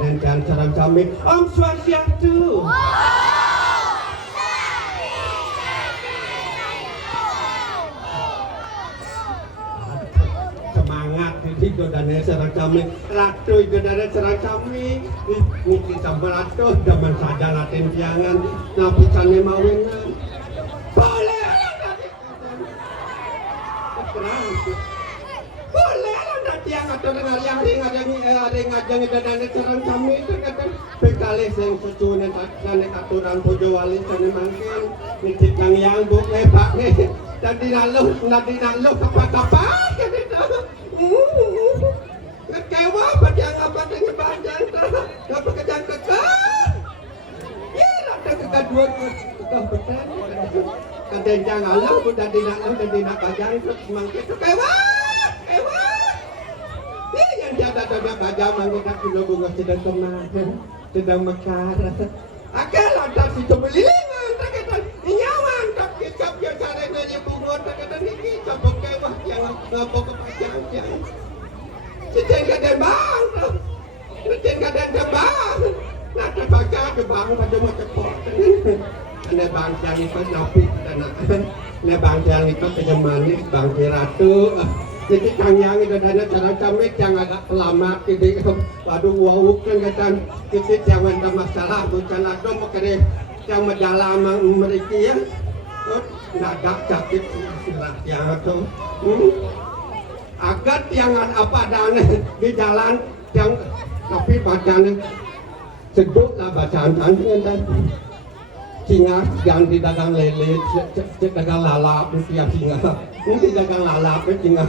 dan sarang kami. Om Swastiastu. Semangat di dan sarang kami. Ratu dan sarang kami. Mungkin sampai ratu zaman saja latin jangan. Nabi kami mawinan. Boleh. Boleh lah nanti yang ada dengar yang ring dan sarang kami itu kata PECAH yang sesuai dan aturan bojo wali sana mungkin nitik yang bukan pak nih dan dinaluh kapan kan itu kecewa pada apa dengan badan apa kejang kekal ya ada kegaduhan betul kadang jangan lah udah tidak bajang mungkin kecewa ini yang tiada baca menggunakan kilo bunga sedang kemarin sedang mekar akal ada si cemelilingan terkata nyaman tak kicap yang caranya bunga terkata ini kicap kewah yang ngapok kepajang cicing kadang bang cicing kadang bang nah terbaca ke bang pada macam pot ada bang yang ikut napi dan ada bang yang ikut kejemanis bang ratu jadi yang itu ada cara kami yang agak lama jadi waduh wow kan kita jangan ada masalah bukan ada makanya yang mendalam mereka ya nggak ada sakit istilah yang itu agar jangan apa adanya di jalan yang tapi bacaan seduk lah bacaan dan singa yang di dagang lele, dagang lalap setiap singa, ini dagang lalap singa.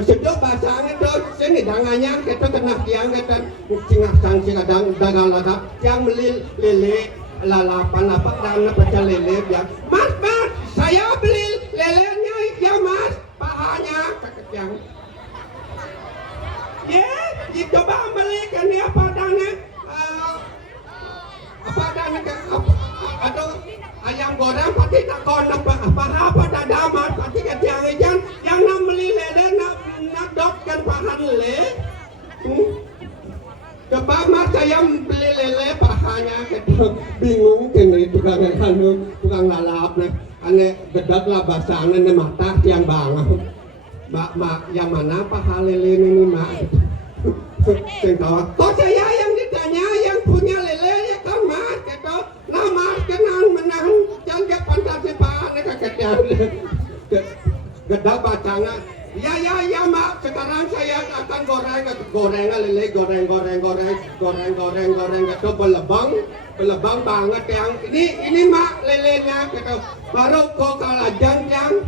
Sedok bahasanya tu, sini dangannya kita kena tiang kita singa sang singa dagang lalap, yang beli lele lalapan apa dan baca lele dia. Mas, saya beli lelenya ya mas, pahanya kekeciang. Ya, coba belikan dia apa dana, atau ayam goreng pasti tak konak apa dadamat pasti ketiang ikan yang nak beli lele nak dotkan pahan lele coba mas saya beli lele pahanya kita bingung kini tukang lalap ane gedek lah bahasa ane mata tiang banget mak yang mana paha lele ini mak kok saya yang ditanya yang punya lele ya kan mas gitu nah mas kenal menang jangan fantasi pahan kakek gede bacanya ya mak sekarang saya akan goreng lele goreng gitu belebang banget yang ini mak lelenya gitu baru kok kalajang yang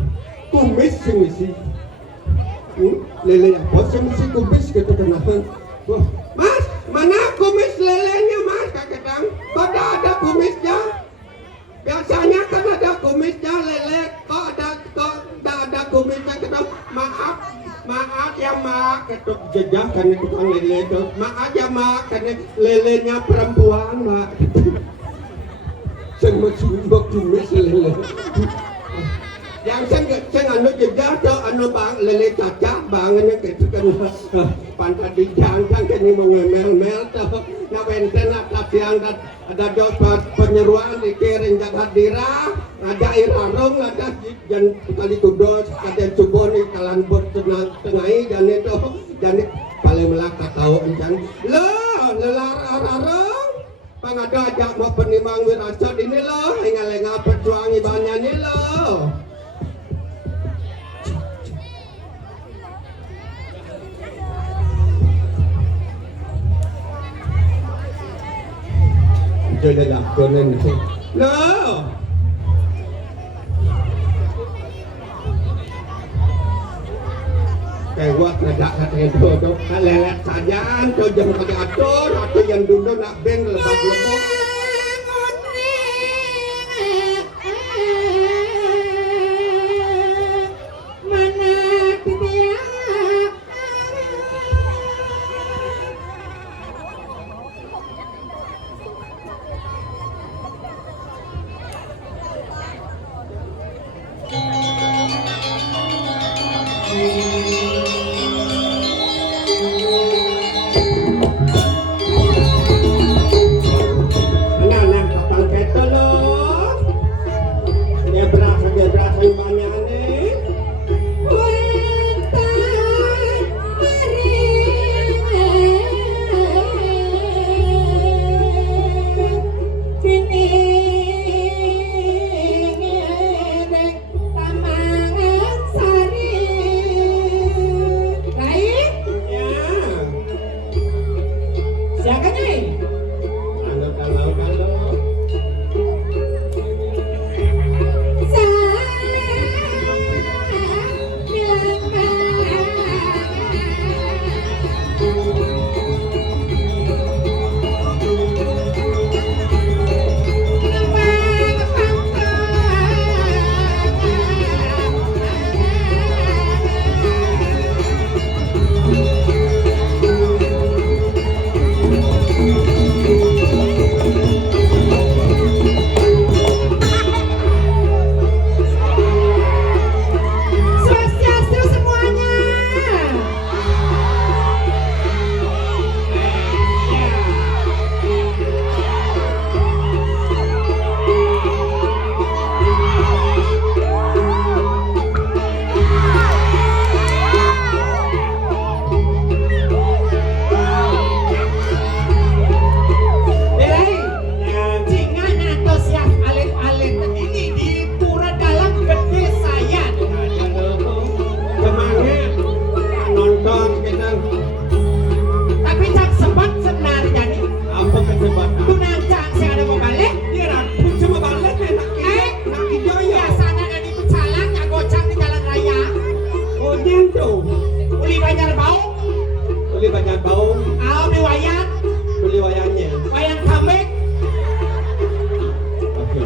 kumis misi lele yang bosnya misi kumis gitu kenapa mas mana kumis lelenya mas kakek kok ada kumisnya biasanya kan ada kumisnya lele kok ada kumisnya gitu maaf ya mak ketuk jejak kan itu kan lele itu maaf ya mak kan lelenya perempuan mak semua kumis lele yang saya anu jejak tuh anu bang lele cacat banget gitu kan pantat dijangkang kan ini mau ngemel tuh nah benten atas yang ada dos penyeruan dikiring jagat dira ada air harum ada dan kali kudos ada cuboni kalan bot tengahi dan itu dan paling melaka tahu encan lelar harum pangado ajak mau penimang wirasat ini loh ingal-ingal perjuang ibanya ini loh jadi dah konen ni. No. Kayak buat ngajak kata itu tu, lelet sajaan tu jangan kata atur, atau yang dulu nak beng lebak-lebak. Apa kesebat? Tunangcang saya ada mau balik. Dia nak pun cuma balik nak kita ya. Biasanya ada di pecalang yang gocang di jalan raya. Oh dia tu. Uli banyak bau. Beli banyak bau. Beli wayan. Beli wayannya. Wayan kambing. Okey.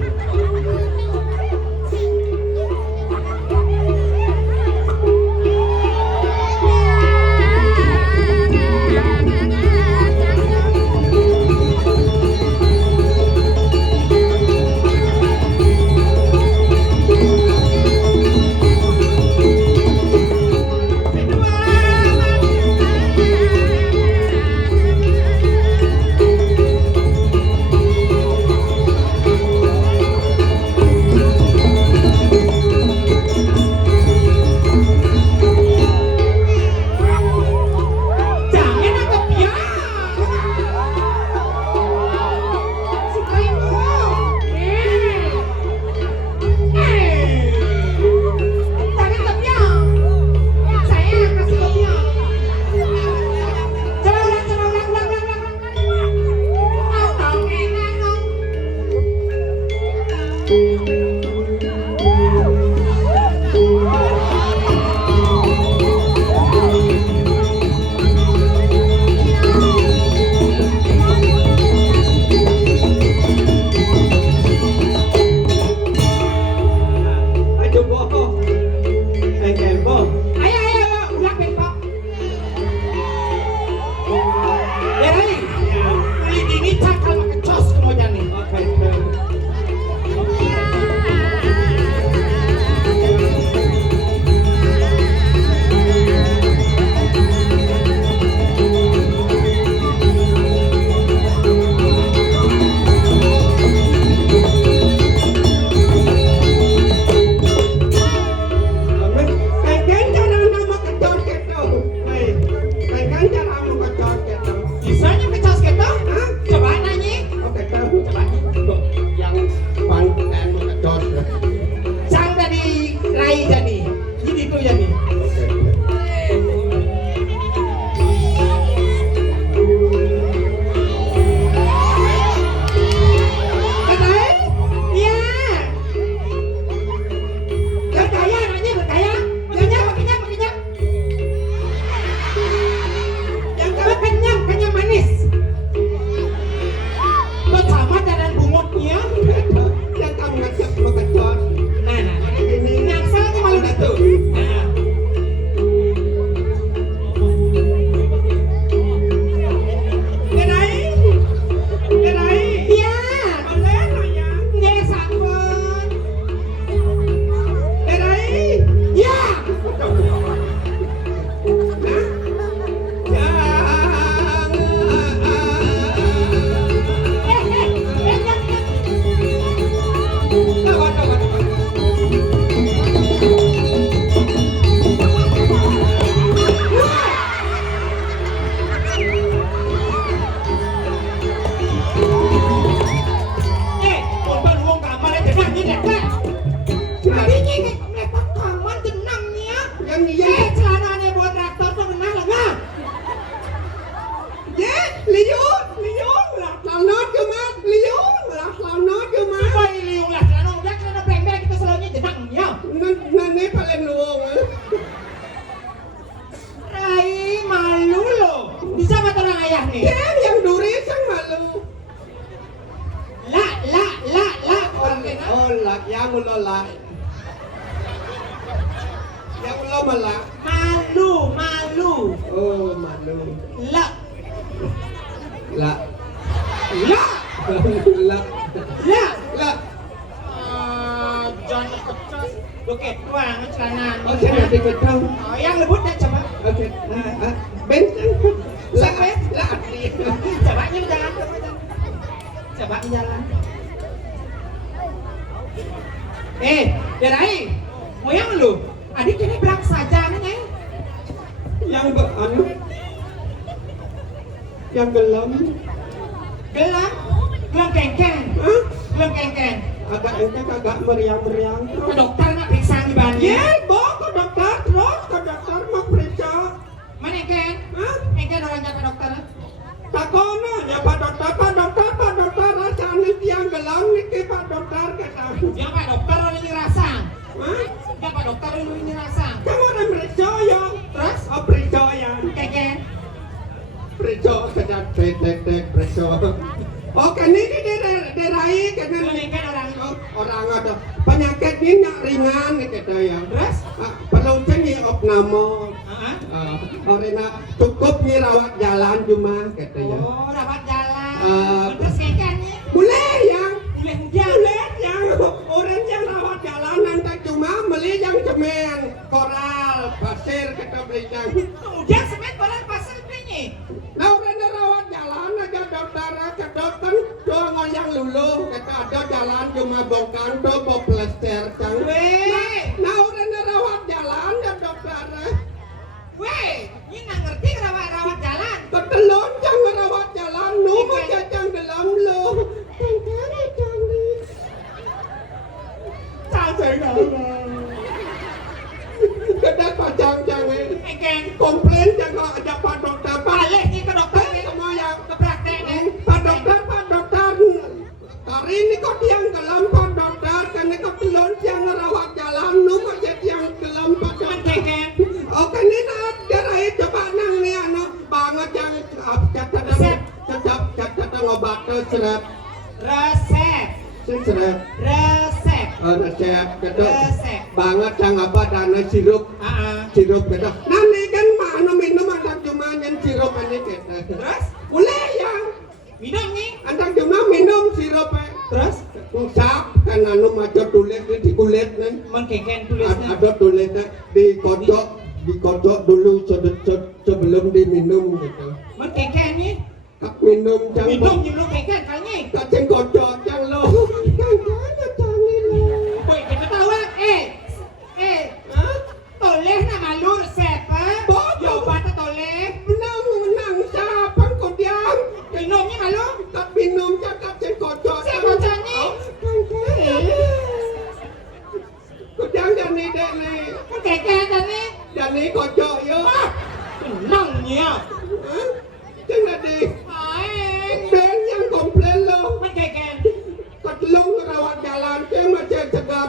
Dari, moyang lu, adik ini bilang saja nih. Yang yang gelam kengkeng. Hah? Gelam kengkeng. Agak meriang-meriang. Ke dokter nggak periksa di banding? Ya, bawa ke dokter terus ke dokter mau periksa. Mana engken? Hah? Engken orang ke dokter? Takona ya Pak Dokter Ya Pak Dokter ini rasa. Kamu orang percaya? Terus? Oh percaya. Keken. Percaya kerja tek percaya. Oh kan ini derai karena Kan orang. Orang ada penyakit ini ringan gitu ya. Terus? Perlu cengi opname. Orangnya cukup nih rawat jalan cuma gitu ya. Oh rawat jalan. Terus keken nih. Boleh yang Boleh yang orang yang rawat jalan nanti cuma beli yang cemen koral pasir kita beli yang. Udah semen koral pasir beli. Nah orang rawat jalan aja dokter doang yang luluh kita ada jalan cuma bongkar bawa plester cang. Nah orang rawat jalan ya dokter. Weh, ini nggak ngerti rawat jalan. Ketelon cang rawat jalan, nomor jajang dalam lo. Kedai pajang jangan komplain jangan ada Pak Dokter Balik nih ke dokter. semua yang Ke praktek nih. Pak Dokter hari ini kok yang gelam Pak Dokter karena kok belum yang ngerawat jalan nomor jadi yang gelam Pak Dokter oke ini darai coba nang nih anu banget yang catat ngobat seret Resep. seret Resep. resep gitu Resep. banget yang apa dana sirup sirup gitu nanti kan mana minum antar cuma yang sirup ini gitu Terus? boleh yang Minum nih. antar cuma minum sirup Terus? usap kan anu macam tulis di kulit nih Keken tulisnya. ada tulisnya dikocok dulu sebelum diminum gitu Keken nih. minum jangan Minum dulu keken kali. kacang kocok jangan lo Woi, kita tahu toleh nama lu resep obatnya toleh. menang siapa kau diam Minumnya malu. tak minum cakap kacang kocok Saya bocah nih. kau diam jadi dek nih Keken tadi. jadi kocok yo Menangnya. jangan di Aing. ben yang komplain lo Keken. ketelung rawat jalan saya macam cegar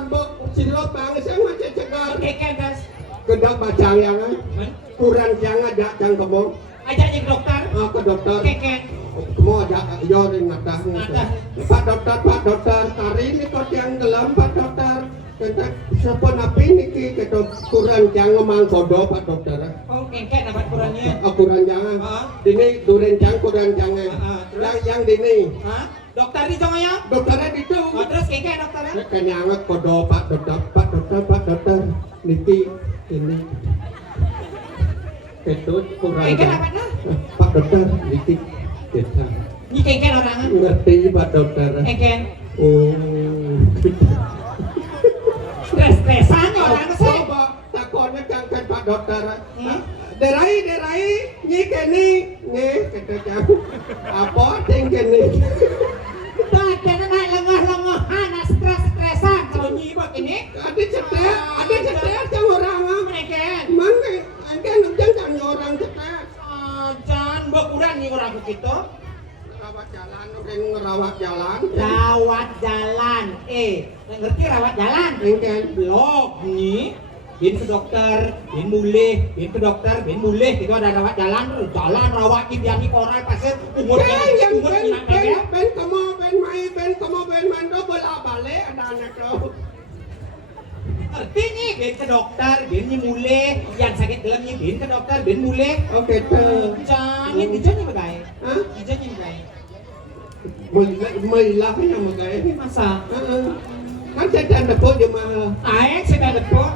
sirup bang saya macam cegar Keken guys. kedak bacang yang kurang jangan ada yang kamu Ajak ke dokter. ke dokter Keken. kamu ada yorin ngatahnya Pak dokter hari ini kau yang gelam Pak dokter kita siapa napi niki kita kurang jangan mangkodo Pak dokter Oh, keken dapat kurangnya. kurang jangan ini duren jangan kurang jangan yang dini Hah? Dokter di jangan ya? dokternya itu Terus keken dokternya? kayaknya anget kodo Pak dokter niki ini itu kurang Keken apa nah? Pak dokter niki kita Ini keken orangnya? ngerti Pak dokter Keken. oh Stres-stresan orang sih. coba takonnya jangan Pak dokter derai nyi keni nyi kata apa ting keni Badan naik lengah-lengahan, stres-stresan kalau nyibak ini. ada cetek yang orang Keken. mana kan jangan orang cetek Jangan berkurang nih orang begitu. rawat jalan orang ngerawat jalan Rawat jalan. Ngerti rawat jalan? kan Blok nih. Bin ke dokter, bin mulih, bin ke dokter, bin mulih. Itu ada rawat jalan rawat di biar di koral pasir umur yang umur ya. ben kamu main do bola balik ada anak do Ngerti nih, bin ke dokter, bin mulih, yang sakit dalam nih bin ke dokter, bin mulih. oke tuh Jangan dijanya bagai. hah Dijanya bagai. melilah yang magai Masa? kan saya ada po cuma Ayo sudah depot.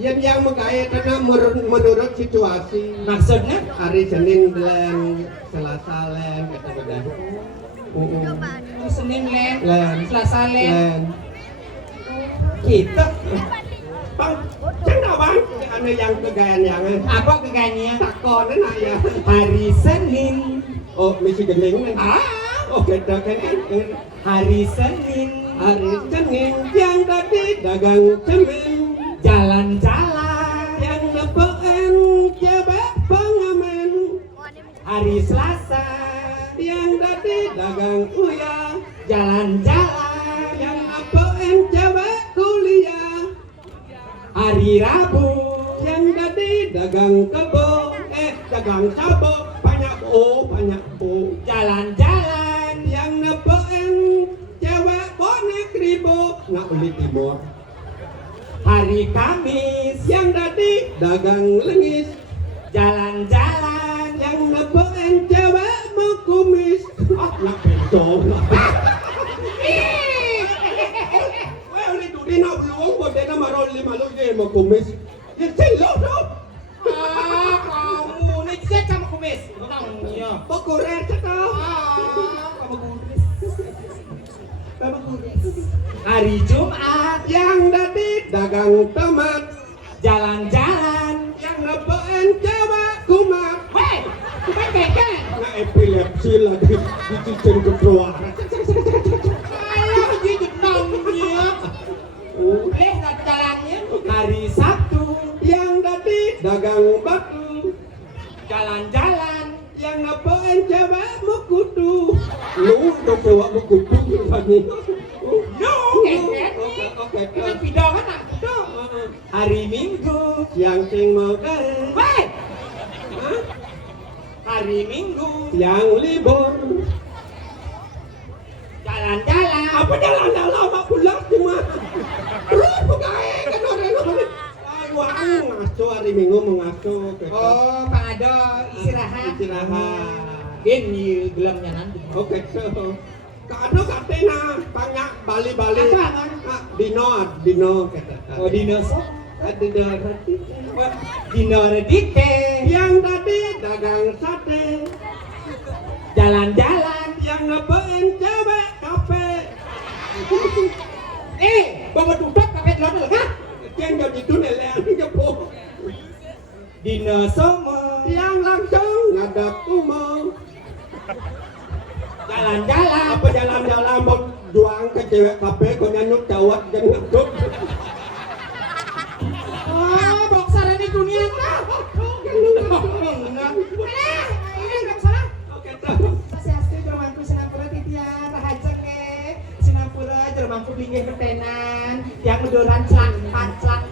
yang menggaya karena menurut situasi Maksudnya? hari Senin len Selasa len kata beda Senin len, Selasa len. len Kita. bang cendol bang ada yang kegayaan yang Apa kegayanya? takon nak ya Hari Senin. oh misi geling nih oh kita kan Hari Senin. hari Senin yang tadi dagang cemen Jalan-jalan. yang nepen coba pengamen Hari Selasa. yang tadi dagang uya Jalan-jalan. yang apain coba kuliah Hari Rabu yang jadi dagang kebo, dagang sabo, banyak bo. Jalan-jalan Yang nepein cewek bonek ribu, nggak beli timur. Hari Kamis Yang tadi dagang lengis, jalan-jalan yang nepein cewek mau kumis. Nak betul. Udah tuh dia nak beluang buat dia nama rol 5 lu dia mau kumis. Ya celok dong. kamu nih cek sama kumis ya Pokoknya cakap. kamu kumis hari Jumat Yang tadi dagang tomat, jalan-jalan yang nepein cewek kumat. weh bukan keke Nah epilepsi lagi dicicin kedua. ayo jenongnya jalannya hari Sabtu Yang tadi dagang batu, jalan-jalan yang ngapain cewek mau kudu. Lu udah cewek mau kudu lagi. Oke. Kita video kan aku hari Minggu Yang sing mau gawe, weh hari Minggu yang libur. jalan-jalan Apa jalan-jalan aku lah cuma. Lu bukae kan orang. Wah, ngaco hari Minggu mengaco. oh Pak Ado istirahat ini gelamnya nanti Oke, kado katena banyak bali-bali. Apa, Kan? Dino kata. oh dinosaurus Dino roti. Dino Redike Yang tadi dagang sate, jalan-jalan yang ngebain cewek kafe. bawa duduk kafe telur kan Yang jadi itu nelean jepuk. Dino Somo Yang langsung ngadap umum. jalan-jalan Apa jalan-jalan mau juang ke cewek kafe, kau nyanyuk cawat dan ngeduk. oh boksaran di dunia tak enggak ini enggak salah Oke, Sasiastu jermanku Sinapura titian rahajeng Sinapura jermanku pinggir ketenan yang medoran celak.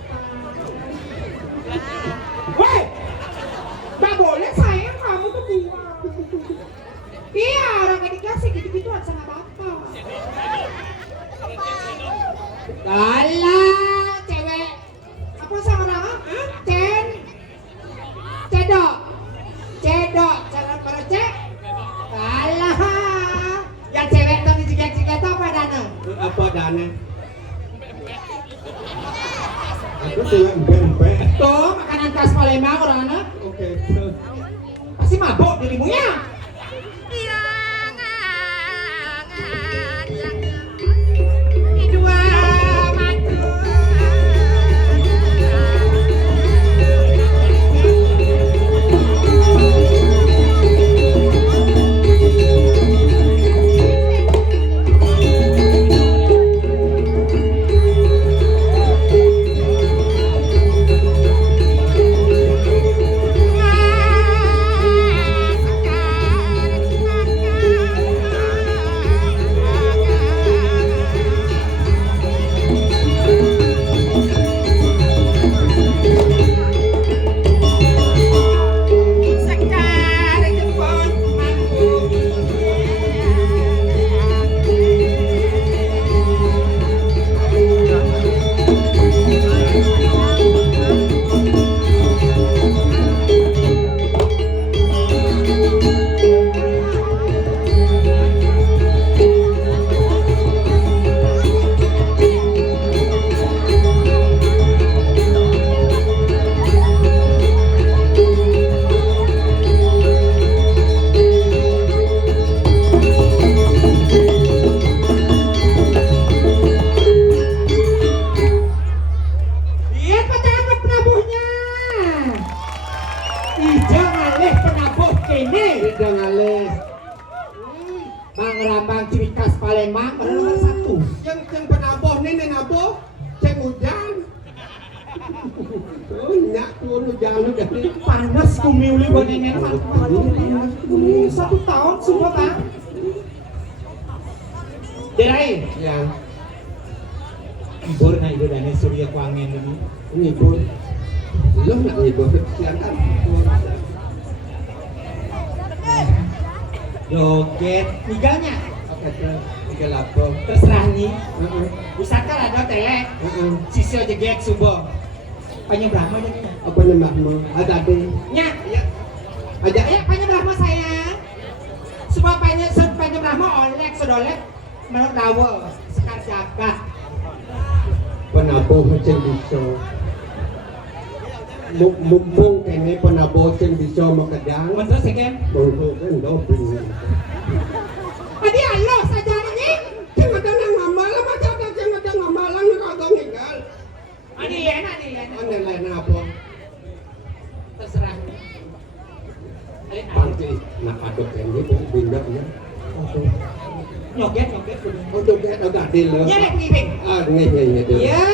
Weh, gak boleh sayang kamu tuh buang. Iya orang gak dikasih gitu-gituan sama bapak. Kalah cewek. Apa sama orang? Cedok. Cara percek. Kalah. Yang cewek tuh dijigat-jigat apa dana? apa dana? Aku cewek bempe. Tuh makanan khas Palembang orang Oke. pasti mabok dirimunya. Dua madu. Panas kumiuli bonengan 1 tahun semua bang. Dari Ya. Ibur na ido dane surya kuangen ini. Ngibur. Lo nak ngibur silakan. Joget, tinggalnya. Oke, tiga lapor. Terserah nih. Heeh. Usahakan ada tele. Heeh. Sisio jeget subuh. Panjang Brahma jadi. Apa nyembahmu? Ada deh. Nya, Ya. Aja. ya panjang Brahma sayang. Supaya panjang Brahma olek sedolek menurut dawa sekar jagat. Penabuh macam bisa. Mumpung kene penabuh macam bisa makadang. Menurut sekian. Bongko kan dobring. Adi Allah saja ini. Jangan ada yang ngamalan, macam ada yang ada ngamalan kagak ngegal. Adi lena. Ane lain apa? Terserah. Adi Pasti nak aduk ini bindak ya. Nyoget. Untuk dia ada adil loh. Ya nek ngiping. Ah, nge. Ya,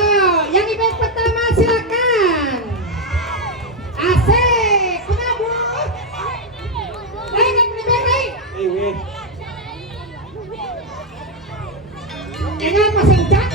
yang event pertama silakan. Asik, penabuh. Rai kan Rai. Ayo. Ingat masih ucap.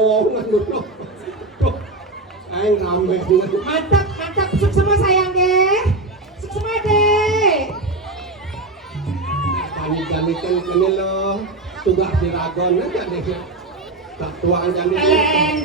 lowongan dulu. Aing rame. Mantap, mantap. Suk semua sayang deh. Suk semua deh. Kami kan ini loh. Tugas diragon aja deh. Tak tuaan kan ini.